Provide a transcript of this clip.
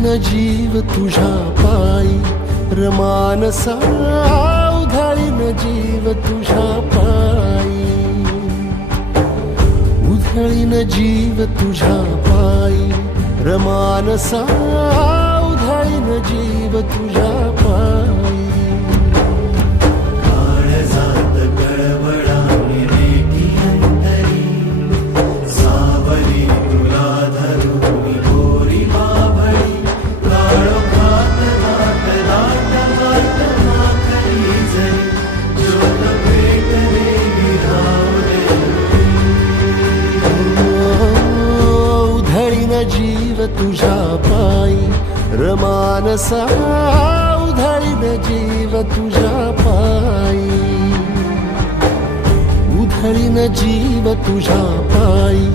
उधळीन जीव तुझ्या पायी रमानसा, उधळीन जीव तुझ्या पायी, उधळीन जीव तुझ्या पायी रमानसा, उधळीन जीव तुझ्या पायी. काळजात कळवळाने रेटी अंतरी, सावली तुला धरून गोरी बाभळी, काळोखात दाट दाट दाट माखली जरी, ज्योत पेटले विरावले. उधळीन जीव तुझ्या पायी रमानसा, उधळीन जीव तुझ्या पायी, उधळीन जीव तुझ्या पायी